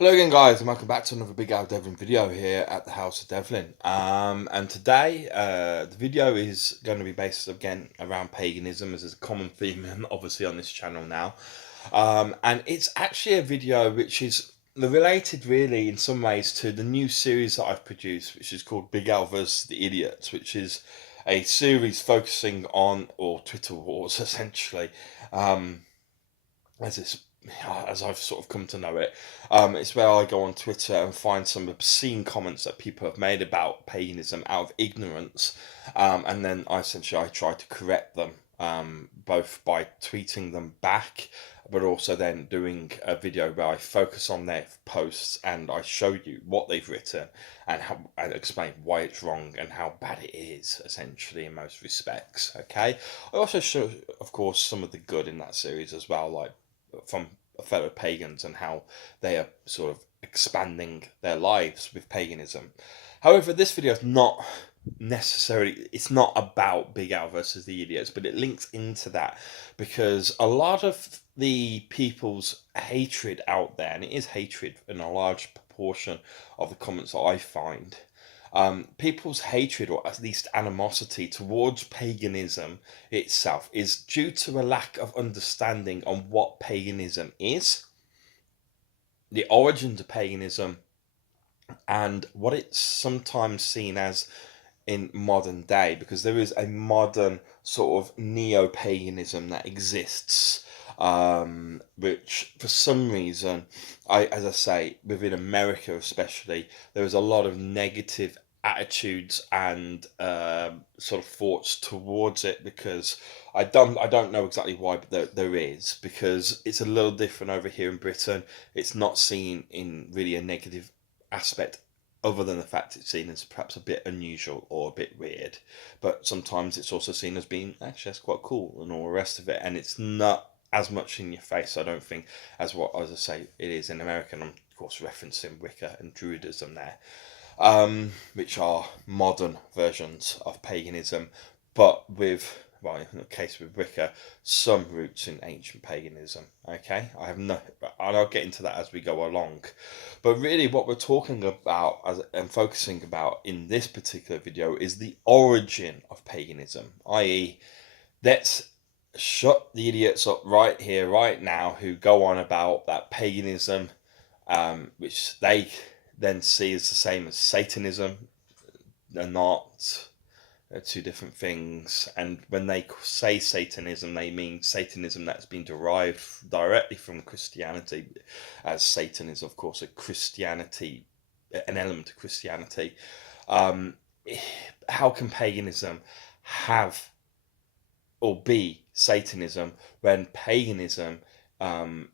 Hello again guys and welcome back to another Big Al Devlin video here at the House of Devlin. And today the video is going to be based again around paganism, as is a common theme obviously on this channel now. And it's actually a video which is related really in some ways to the new series that I've produced, which is called Big Al vs the Idiots, which is a series focusing on, or Twitter wars essentially, as it's as I've sort of come to know it. It's where I go on Twitter and find some obscene comments that people have made about paganism out of ignorance, and then I try to correct them, both by tweeting them back, but also then doing a video where I focus on their posts and I show you what they've written and and explain why it's wrong and how bad it is, essentially, in most respects. Okay, I also show, of course, some of the good in that series as well, like from fellow pagans and how they are sort of expanding their lives with paganism. However, this video is not necessarily, it's not about Big Al versus the Idiots, but it links into that because a lot of the people's hatred out there, and it is hatred in a large proportion of the comments that I find, people's hatred, or at least animosity towards paganism itself, is due to a lack of understanding on what paganism is, the origins of paganism, and what it's sometimes seen as in modern day, because there is a modern sort of neo-paganism that exists, which for some reason, as I say, within America especially, there is a lot of negative attitudes and sort of thoughts towards it, because I don't know exactly why, but there is, because it's a little different over here in Britain. It's not seen in really a negative aspect, other than the fact it's seen as perhaps a bit unusual or a bit weird. But sometimes it's also seen as being, actually, that's quite cool and all the rest of it. And it's not as much in your face, I don't think, as what, as I say, it is in America. And I'm, of course, referencing Wicca and Druidism there, which are modern versions of paganism, but with, well, in the case with Wicca, some roots in ancient paganism. Okay, I have no, and I'll get into that as we go along. But really, what we're talking about and focusing about in this particular video is the origin of paganism, i.e., let's shut the idiots up right here, right now, who go on about that paganism, which they then see as the same as Satanism. They're not. They're two different things. And when they say Satanism, they mean Satanism that's been derived directly from Christianity, as Satan is, of course, an element of Christianity. How can paganism have or be Satanism when paganism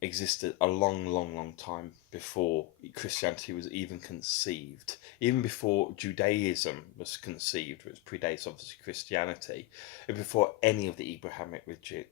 existed a long time before Christianity was even conceived, even before Judaism was conceived, which predates obviously Christianity, and before any of the Abrahamic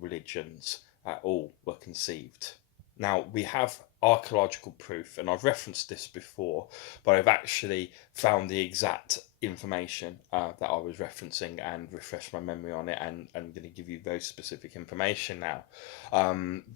religions at all were conceived. Now, we have archaeological proof, and I've referenced this before, but I've actually found the exact information that I was referencing and refreshed my memory on it, and I'm going to give you very specific information now.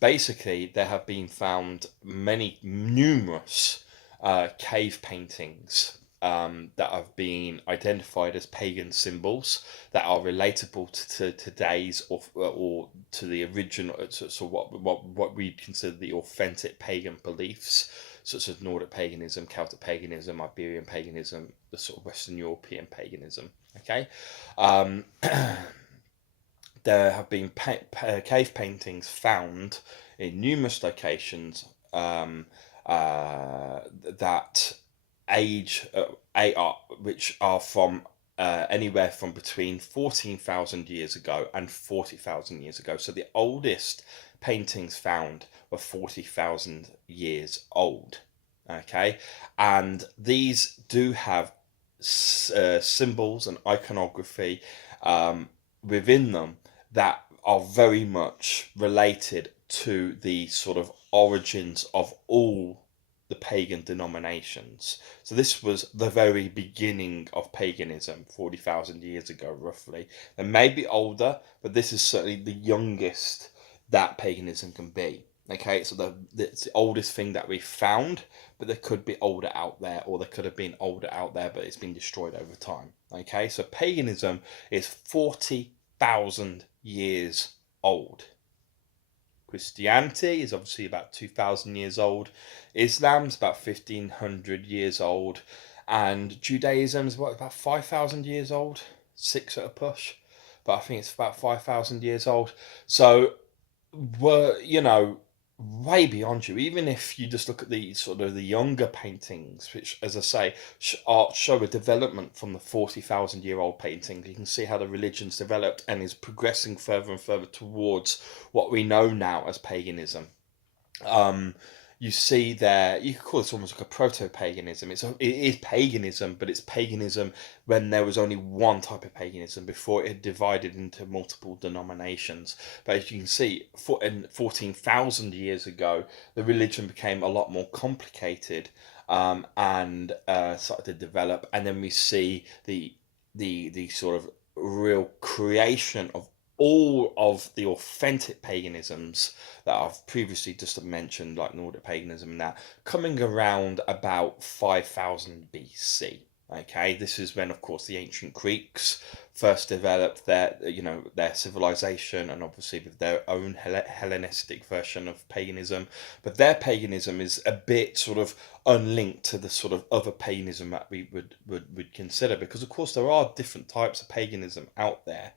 Basically, there have been found numerous cave paintings that have been identified as pagan symbols that are relatable to today's, or to the original, so what we consider the authentic pagan beliefs, such as Nordic paganism, Celtic paganism, Iberian paganism, the sort of Western European paganism. Okay, there have been cave paintings found in numerous locations, that age, which are from anywhere from between 14,000 years ago and 40,000 years ago. So the oldest paintings found were 40,000 years old. Okay, and these do have symbols and iconography within them that are very much related to the sort of origins of all the pagan denominations. So this was the very beginning of paganism, 40,000 years ago, roughly. It may be older, but this is certainly the youngest that paganism can be. Okay, so it's the oldest thing that we found, but there could be older out there, or there could have been older out there, but it's been destroyed over time. Okay, so paganism is 40,000 years old. Christianity is obviously about 2,000 years old. Islam's about 1,500 years old. And Judaism is about 5,000 years old? Six at a push. But I think it's about 5,000 years old. So were, way beyond you. Even if you just look at the sort of the younger paintings, which, as I say, art show a development from the 40,000-year-old painting. You can see how the religion's developed and is progressing further and further towards what we know now as paganism. Um, you see there, you could call this almost like a proto-paganism. It is paganism, but it's paganism when there was only one type of paganism before it had divided into multiple denominations. But as you can see, 14,000 years ago, the religion became a lot more complicated, and started to develop. And then we see the sort of real creation of all of the authentic paganisms that I've previously just mentioned, like Nordic paganism and that, coming around about 5000 BC. Okay, this is when, of course, the ancient Greeks first developed their civilization, and obviously with their own Hellenistic version of paganism. But their paganism is a bit sort of unlinked to the sort of other paganism that we would consider, because of course there are different types of paganism out there.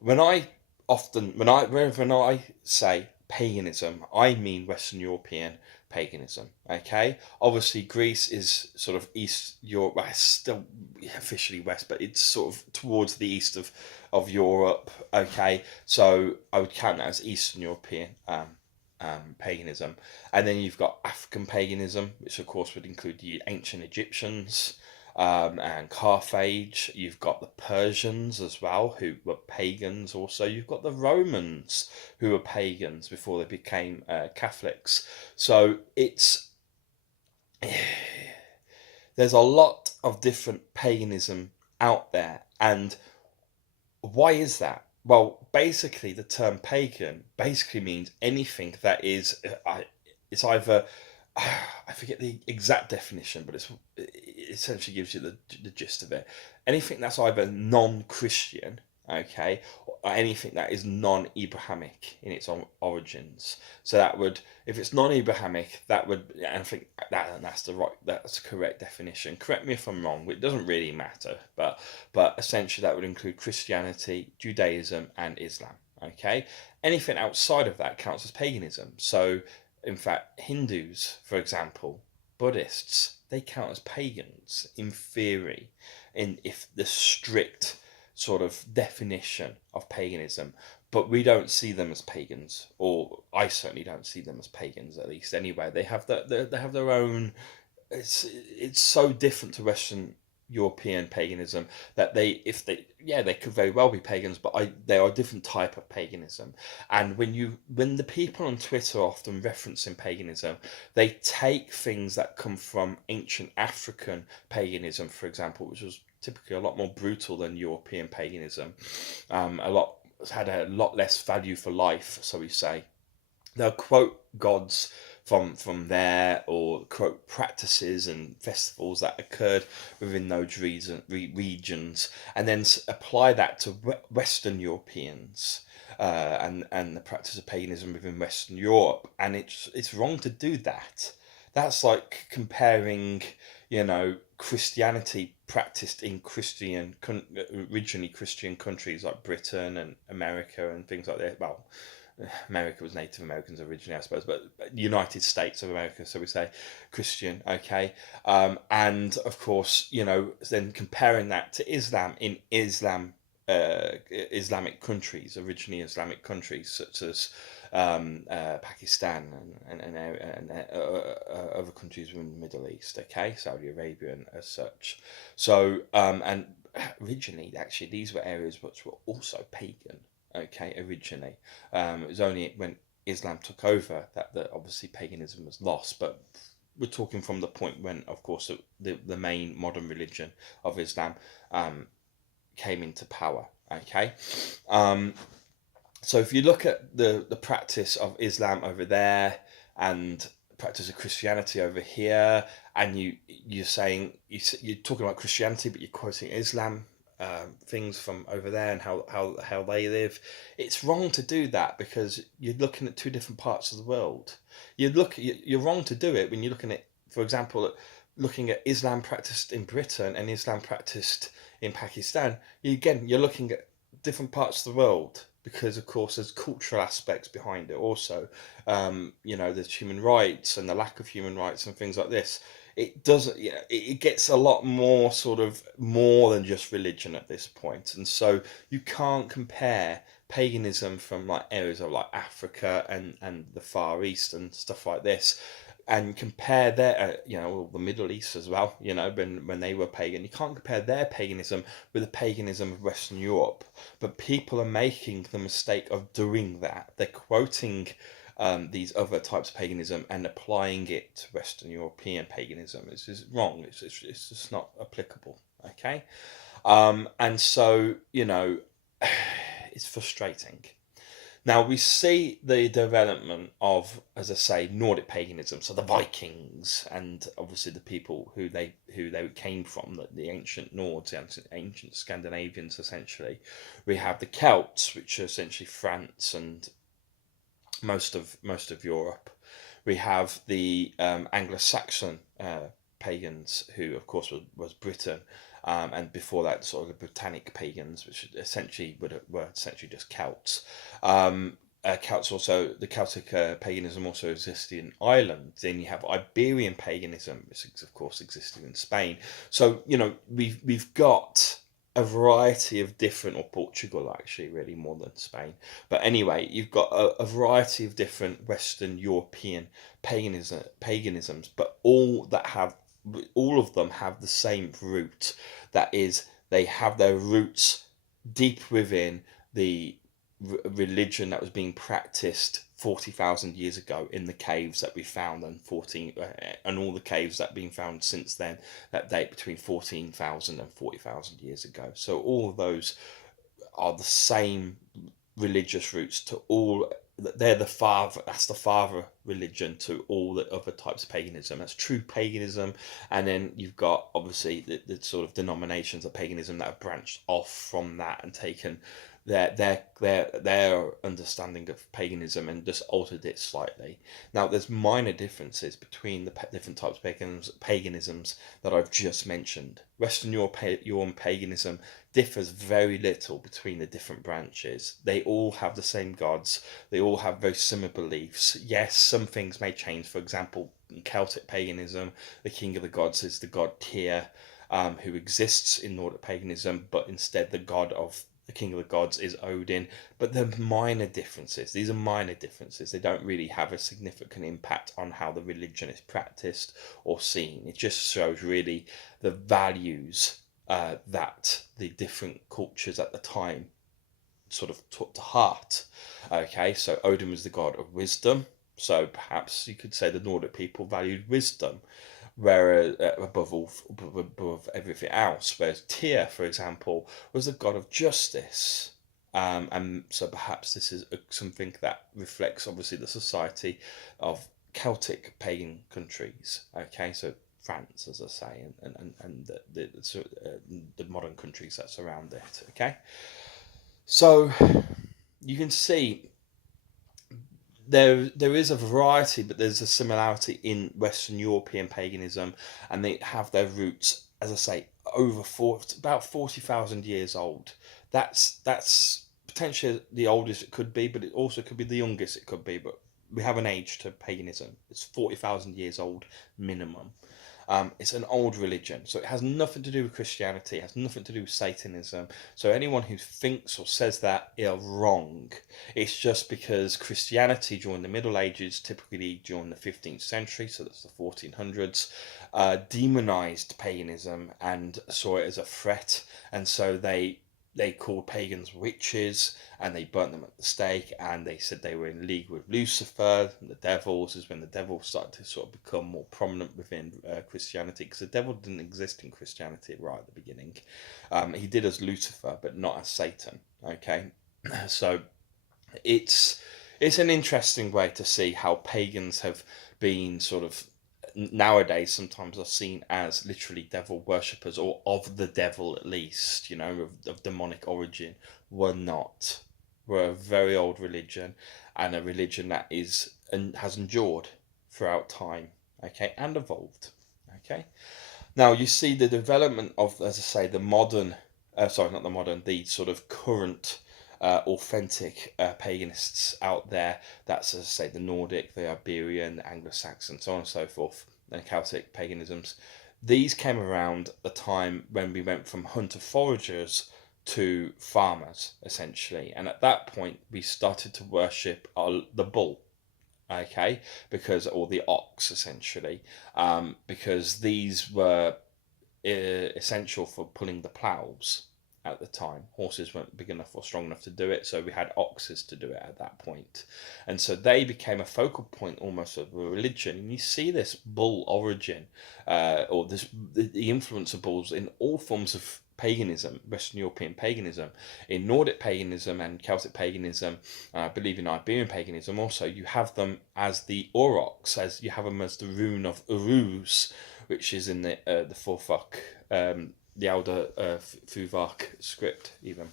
When I when I say paganism, I mean Western European paganism. Okay, obviously Greece is sort of East Europe. Well, it's still officially West, but it's sort of towards the east of Europe. Okay, so I would count that as Eastern European paganism. And then you've got African paganism, which of course would include the ancient Egyptians, and Carthage. You've got the Persians as well, who were pagans also. You've got the Romans, who were pagans before they became Catholics. So there's a lot of different paganism out there. And why is that? Well, basically, the term pagan basically means anything that is, it's either, I forget the exact definition, but it essentially gives you the gist of it. Anything that's either non-Christian, okay, or anything that is non-Abrahamic in its origins. So that would, if it's non-Abrahamic, that would, and I think that's the correct definition. Correct me if I'm wrong. It doesn't really matter, but essentially that would include Christianity, Judaism, and Islam. Okay, anything outside of that counts as paganism. So, in fact, Hindus, for example, Buddhists, they count as pagans in theory, in if the strict sort of definition of paganism, but we don't see them as pagans, or I certainly don't see them as pagans, at least anyway. They have their own. It's so different to Western European paganism that they could very well be pagans, but they are a different type of paganism. And when the people on Twitter are often referencing paganism, they take things that come from ancient African paganism, for example, which was typically a lot more brutal than European paganism. Had a lot less value for life, so we say. They'll quote gods from there, or quote practices and festivals that occurred within those regions, and then apply that to Western Europeans, and the practice of paganism within Western Europe. And it's wrong to do that. That's like comparing, Christianity practiced in originally Christian countries like Britain and America and things like that. Well, America was Native Americans originally, I suppose, but United States of America, so we say Christian, okay. And of course, then comparing that to Islam in Islamic countries, originally Islamic countries such as Pakistan and other countries within the Middle East, okay, Saudi Arabia and as such. So, and originally, actually, these were areas which were also pagan. Okay, originally, it was only when Islam took over that obviously paganism was lost. But we're talking from the point when, of course, the main modern religion of Islam came into power. Okay, so if you look at the practice of Islam over there, and practice of Christianity over here, and you're talking about Christianity, but you're quoting Islam, things from over there and how they live. It's wrong to do that because you're looking at two different parts of the world. You're wrong to do it when you're looking at, for example, looking at Islam practiced in Britain and Islam practiced in Pakistan. You're looking at different parts of the world because, of course, there's cultural aspects behind it also. There's human rights and the lack of human rights and things like this. It doesn't, it gets a lot more sort of more than just religion at this point. And so you can't compare paganism from like areas of like Africa and the Far East and stuff like this, and compare their, the Middle East as well, when they were pagan. You can't compare their paganism with the paganism of Western Europe. But people are making the mistake of doing that. They're quoting these other types of paganism and applying it to Western European paganism. It's just wrong. It's just not applicable. Okay, and so it's frustrating. Now we see the development of, as I say, Nordic paganism, so the Vikings, and obviously the people who they came from, the ancient Nords, the ancient Scandinavians, essentially. We have the Celts, which are essentially France and most of Europe. We have the Anglo-Saxon pagans, who of course was Britain, and before that, sort of the Britannic pagans, which essentially were essentially just Celts. Celts also, the Celtic paganism also existed in Ireland. Then you have Iberian paganism, which of course existed in Spain. So we've got a variety of different, or Portugal actually, really more than Spain. But anyway, you've got a variety of different Western European paganisms, but all of them have the same root. That is, they have their roots deep within the religion that was being practiced 40,000 years ago in the caves that we found, and all the caves that have been found since then that date between 14,000 and 40,000 years ago. So all of those are the same religious roots to all. They're the father. That's the father religion to all the other types of paganism. That's true paganism, and then you've got obviously the sort of denominations of paganism that have branched off from that and taken their understanding of paganism and just altered it slightly. Now, there's minor differences between the different types of paganisms that I've just mentioned. Western European paganism differs very little between the different branches. They all have the same gods. They all have very similar beliefs. Yes, some things may change. For example, in Celtic paganism, the king of the gods is the god Tyr, who exists in Nordic paganism, but instead the king of the gods is Odin. But they're minor differences. These are minor differences. They don't really have a significant impact on how the religion is practiced or seen. It just shows really the values that the different cultures at the time sort of took to heart. Okay, so Odin was the god of wisdom. So perhaps you could say the Nordic people valued wisdom, whereas above everything else. Whereas Tyr, for example, was the god of justice. And so perhaps this is something that reflects obviously the society of Celtic pagan countries. Okay, so France, as I say, and the modern countries that surround it. Okay, so you can see there is a variety, but there's a similarity in Western European paganism, and they have their roots, as I say, about 40,000 years old. That's potentially the oldest it could be, but it also could be the youngest it could be. But we have an age to paganism. It's 40,000 years old minimum. It's an old religion, so it has nothing to do with Christianity. It has nothing to do with Satanism. So anyone who thinks or says that are wrong. It's just because Christianity during the Middle Ages, typically during the 15th century, so that's the 1400s, demonized paganism and saw it as a threat, and so they called pagans witches, and they burnt them at the stake, and they said they were in league with Lucifer and the devils. Is when the devil started to sort of become more prominent within Christianity, because the devil didn't exist in Christianity right at the beginning. He did as Lucifer, but not as Satan. Okay, so it's It's an interesting way to see how pagans have been sort of nowadays sometimes are seen as literally devil worshippers, or of the devil at least, of demonic origin. Were not. We're a very old religion, and a religion that is and has endured throughout time, okay, and evolved, okay. Now you see the development of, as I say, the modern, sorry, not the modern, the sort of current, authentic paganists out there. That's, as I say, the Nordic, the Iberian, the Anglo-Saxon, so on and so forth, and Celtic paganisms. These came around the time when we went from hunter-foragers to farmers, essentially, and at that point we started to worship the bull, okay, because, or the ox, essentially, because these were essential for pulling the ploughs at the time. Horses weren't big enough or strong enough to do it, so we had oxes to do it at that point. And so they became a focal point almost of a religion. And you see this bull origin, or the influence of bulls in all forms of paganism, Western European paganism, in Nordic paganism and Celtic paganism, I believe in Iberian paganism also. You have them as the aurochs, as you have them as the rune of Uruz, which is in the Forfach, the Elder Fuvark script, even.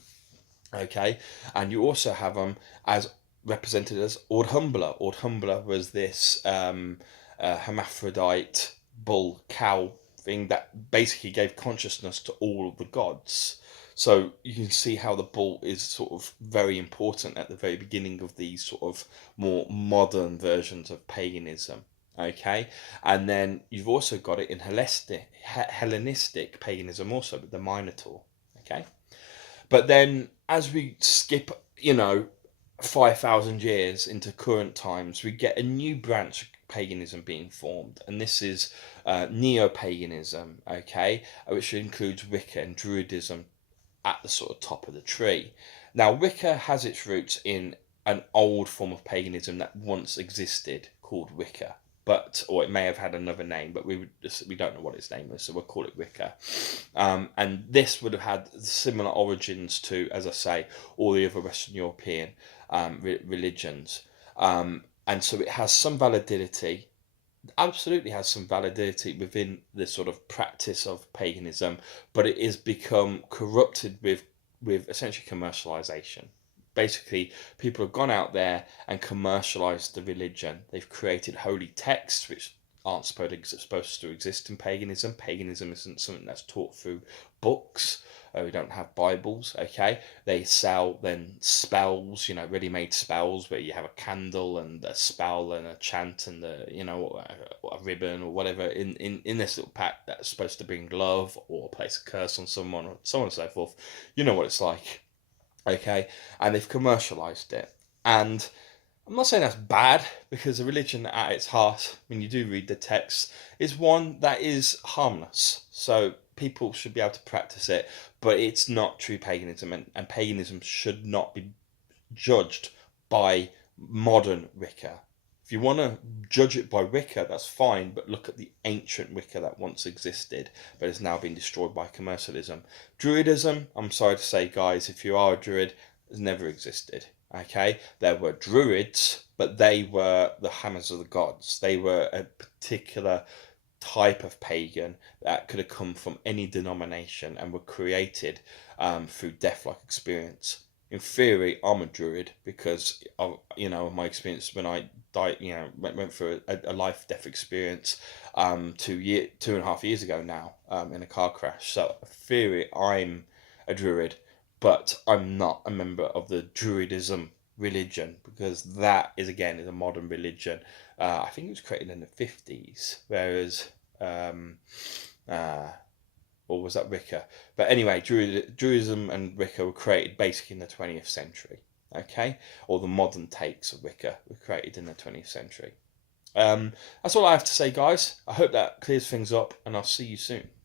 Okay, and you also have them as represented as Ordhumbla. Ordhumbla was this hermaphrodite bull cow thing that basically gave consciousness to all of the gods. So you can see how the bull is sort of very important at the very beginning of these sort of more modern versions of paganism. Okay, and then you've also got it in Hellenistic paganism also, with the Minotaur. Okay, but then as we skip, 5,000 years into current times, we get a new branch of paganism being formed, and this is neo-paganism, okay, which includes Wicca and Druidism at the sort of top of the tree. Now, Wicca has its roots in an old form of paganism that once existed called Wicca, or it may have had another name, but we don't know what its name is, so we'll call it Wicca. And this would have had similar origins to, as I say, all the other Western European religions, and so it has some validity. Absolutely has some validity within the sort of practice of paganism, but it is become corrupted with essentially commercialization. Basically, people have gone out there and commercialized the religion. They've created holy texts which aren't supposed to exist in paganism. Paganism isn't something that's taught through books. We don't have Bibles, okay? They sell then spells, ready-made spells where you have a candle and a spell and a chant and a ribbon or whatever in this little pack that's supposed to bring love or place a curse on someone, or so on and so forth. You know what it's like. Okay, and they've commercialized it. And I'm not saying that's bad, because a religion at its heart, when you do read the text, is one that is harmless. So people should be able to practice it, but it's not true paganism, and paganism should not be judged by modern Wicca. If you want to judge it by Wicca, that's fine, but look at the ancient Wicca that once existed, but has now been destroyed by commercialism. Druidism, I'm sorry to say, guys, if you are a Druid, has never existed. Okay, there were Druids, but they were the hammers of the gods. They were a particular type of pagan that could have come from any denomination and were created through death-like experience. In theory, I'm a druid because of my experience when I died. Went through a life-death experience 2.5 years ago now, in a car crash. So in theory, I'm a druid, but I'm not a member of the Druidism religion, because that is a modern religion. I think it was created in the 50s, whereas or was that Wicca? But anyway, Druidism and Wicca were created basically in the 20th century. Okay, or the modern takes of Wicca were created in the 20th century. That's all I have to say, guys. I hope that clears things up, and I'll see you soon.